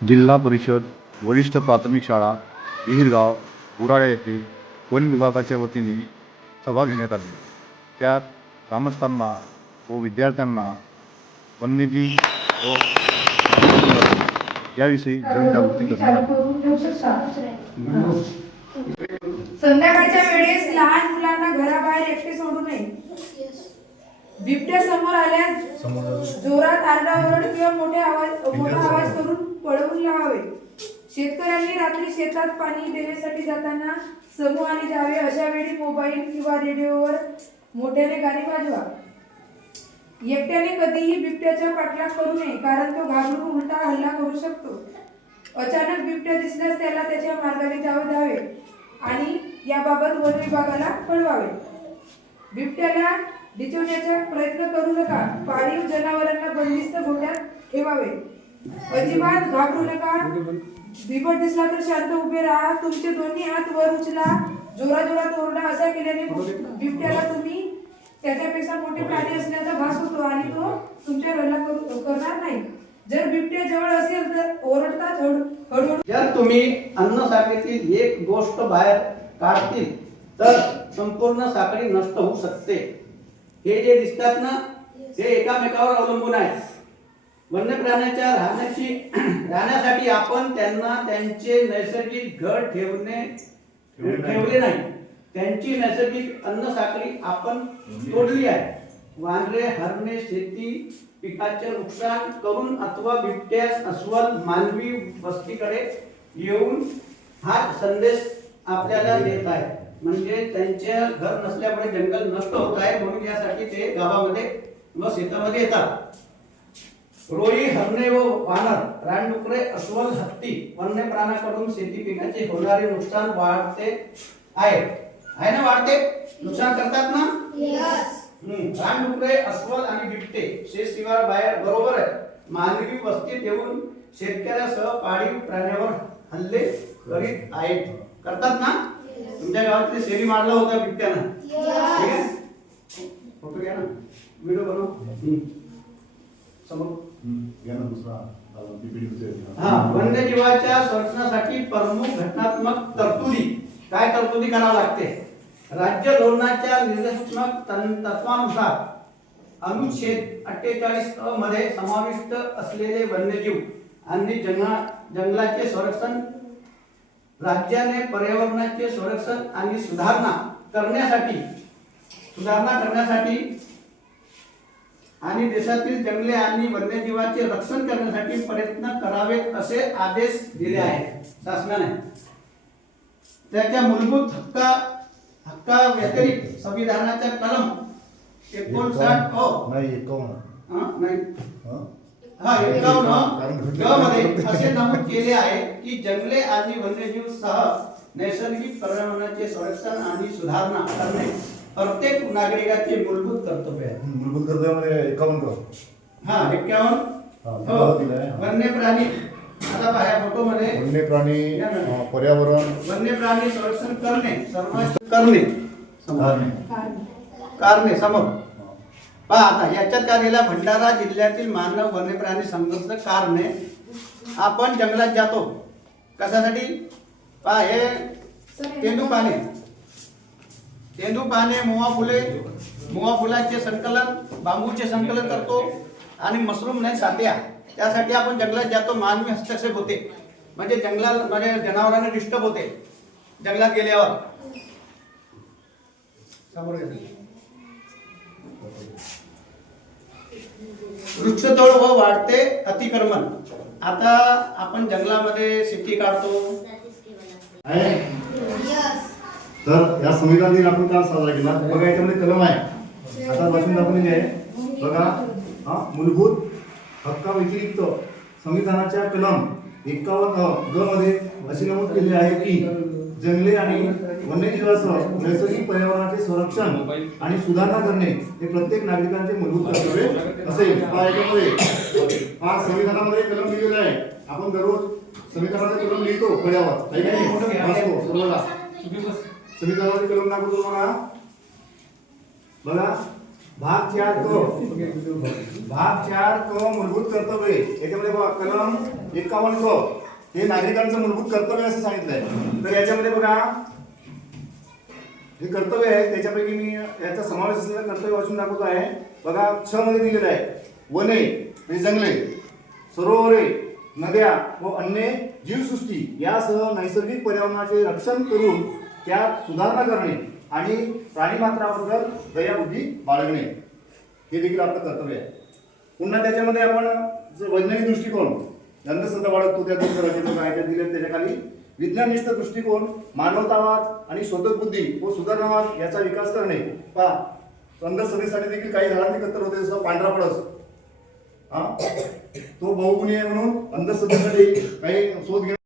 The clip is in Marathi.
जिल्हा परिषद वरिष्ठ प्राथमिक शाळा विहिरगाव बुराळे येथे वन विभागाच्या वतीने सभा घेण्यात आली. त्यात ग्रामस्थांना व विद्यार्थ्यांना वन्यजीव व याविषयी जनजागृती करण्यात आली. संध्याकाळच्या वेळेस लहान मुलांना घराबाहेर एकटे सोडू नये. बिबट्या समोर आल्यास जोरात आरडाओरड किंवा मोठा आवाज करून पळवून लावावे. शेतकऱ्यांनी रात्री शेतात पाणी देण्यासाठी जाताना समूहाने जावे. अशा वेळी मोबाईल किंवा रेडिओवर मोठ्याने गाणी वाजवा. एकट्याने कधीही बिबट्याचा पाठलाग करू नये, कारण तो घाबरून उलटा हल्ला करू शकतो. अचानक बिबट्या दिसल्यास त्याला त्याच्या मार्गाने जाऊ द्यावे आणि याबाबत वन विभागाला कळवावे. बिबट्याला डिचवण्याचा प्रयत्न करू नका. पाळीव जनावरांना बंदिस्त गोठ्यात ठेवावे. अजिबात घाबरू नका. बिबट दिसला तर शांत उभे राहा. तुमचे दोन्ही हात वर उचला. जोराजोरात ओरडा. असा केल्याने बिबट्याला तुम्ही त्याच्यापेक्षा मोठे प्राणी असल्याचा भास होतो आणि तो तुमच्यावर हल्ला करणार नाही. जर बिबट्या जवळ असेल तर ओरडताच हळूहळू. जर तुम्ही अन्न साखळीतील एक गोष्ट बाहेर काढतील तर संपूर्ण साखळी नष्ट होऊ शकते. हे जे दिसतात ना, हे एकामेकावर अवलंबून आहे. वन्य प्राण्याच्या राहण्यासाठी आपण त्यांना त्यांचे नैसर्गिक घर ठेवले नाही. त्यांची नैसर्गिक अन्न साखळी आपण तोडली आहे. वानरे, हरणे शेती पिकाचे नुकसान करून अथवा बिबट्या, अस्वल मानवी वस्तीकडे येऊन हा संदेश आपल्याला देत आहे. म्हणजे त्यांचे घर नसल्यामुळे जंगल नष्ट होत आहे, म्हणून यासाठी ते गावामध्ये व शेतामध्ये येतात. रोई, हरणे व वानर, रानडुकरे, अस्वल, हत्ती वन्य प्राण्याकडून शेती पिकाचे होणारे नुकसान वाढते आहे ना. वाढते नुकसान करतात ना. रानडुकरे, अस्वल आणि बिबटे शेतशिवार बाहेर बरोबर आहे मानवी वस्तीत येऊन शेतकऱ्यासह पाळीव प्राण्यावर हल्ले करीत आहेत. करतात ना. तुमच्या गावातले शेरी मारला होता बिबट्यानं. ठीक आहे. फोटो घ्या ना, व्हिडिओ बनव. समोर वन्यजीवाच्या संरक्षणासाठी प्रमुख घटनात्मक तरतुदी. काय तरतुदी करावं लागते? राज्य धोरणाच्या निर्देशात्मक तत्वानुसार अनुच्छेद 48 मध्ये समाविष्ट असलेले वन्यजीव आणि जंगलाचे संरक्षण राज्याने पर्यावरणाचे संरक्षण आणि सुधारणा करण्यासाठी आणि देशातील जंगले आणि वन्यजीवाचे रक्षण करण्यासाठी प्रयत्न करावे असे आदेश दिले आहेत शासनाने. त्याच्या मूलभूत हक्का व्यतिरिक्त संविधानाच्या कलम 51 मध्ये असे नमूद केले आहे की जंगले आणि वन्यजीव सह नैसर्गिक पर्यावरणाचे संरक्षण आणि सुधारणा करणे प्रत्येक नागरिकाचे मूलभूत कर्तव्य आहे. मूलभूत कर्तव्यामध्ये 51. हा 51. वन्य प्राणी, आता पहा फोटो मध्ये वन्य प्राणी पर्यावरण वन्य प्राणी संरक्षण करणे समोर पहा. आता याच्यात काय दिला? भंडारा जिल्ह्यातील मानव वन्य प्राणी संघर्ष कारणे. आपण जंगलात जातो कशासाठी? पहा, हे तेंदू पाने, मुवा फुलाचे संकलन, बांबूचे संकलन करतो आणि मशरूम नाही साध्या. त्यासाठी आपण जंगलात जातो. मानवी हस्तक्षेप होते म्हणजे जंगलामध्ये जनावरांना डिस्टर्ब होते जंगलात गेल्यावर. वृक्षतोड व वाढते अतिक्रमण. आता आपण जंगलामध्ये शेती काढतो. तर या संविधान दिन आपण काल साजरा केला. बघा याच्यामध्ये कलम आहे, आता वाचून दाखवलेली आहे. बघा, मूलभूत हक्का व्यतिरिक्त संविधानाच्या कलम 51 ग मध्ये असे नमूद केले आहे की जंगले आणि वन्यजीवासह नैसर्गिक पर्यावरणाचे संरक्षण आणि सुधारणा करणे हे प्रत्येक नागरिकांचे मूलभूत कर्तव्य असेल. हा संविधानामध्ये कलम लिहिलेला आहे. आपण दररोज संविधानाचा कलम लिहितो फळ्यावर. संविधानाचे कलम दाखवतो तुम्हाला. बघा, भाग 4 क मूलभूत कर्तव्ये याच्यामध्ये बघा कलम 51 क हे नागरिकांचं मूलभूत कर्तव्य असं सांगितलंय. तर याच्यामध्ये बघा हे कर्तव्य आहे त्याच्यापैकी मी याचा समावेश असलेलं कर्तव्य वाचून दाखवतो आहे. बघा 6 मध्ये दिलेलं आहे वने म्हणजे जंगले, सरोवरे, नद्या व अन्य जीवसृष्टी यासह नैसर्गिक पर्यावरणाचे रक्षण करून त्यात सुधारणा करणे आणि प्राणीमात्राबद्दल दयाबुद्धी बाळगणे हे देखील आपलं कर्तव्य आहे. पुन्हा त्याच्यामध्ये आपण वैज्ञानिक दृष्टिकोन अंधश्रद्धा बाळगतो त्या दिले त्याच्याखाली विज्ञाननिष्ठ दृष्टिकोन, मानवतावाद आणि शोधक बुद्धी व सुधारणावाद याचा विकास करणे. पहा अंधश्रद्धेसाठी देखील काही झाडांची कत्तल होते जसं पांढरा पळस तो बहुगुणी आहे म्हणून अंधश्रद्धेसाठी काही शोध घेणे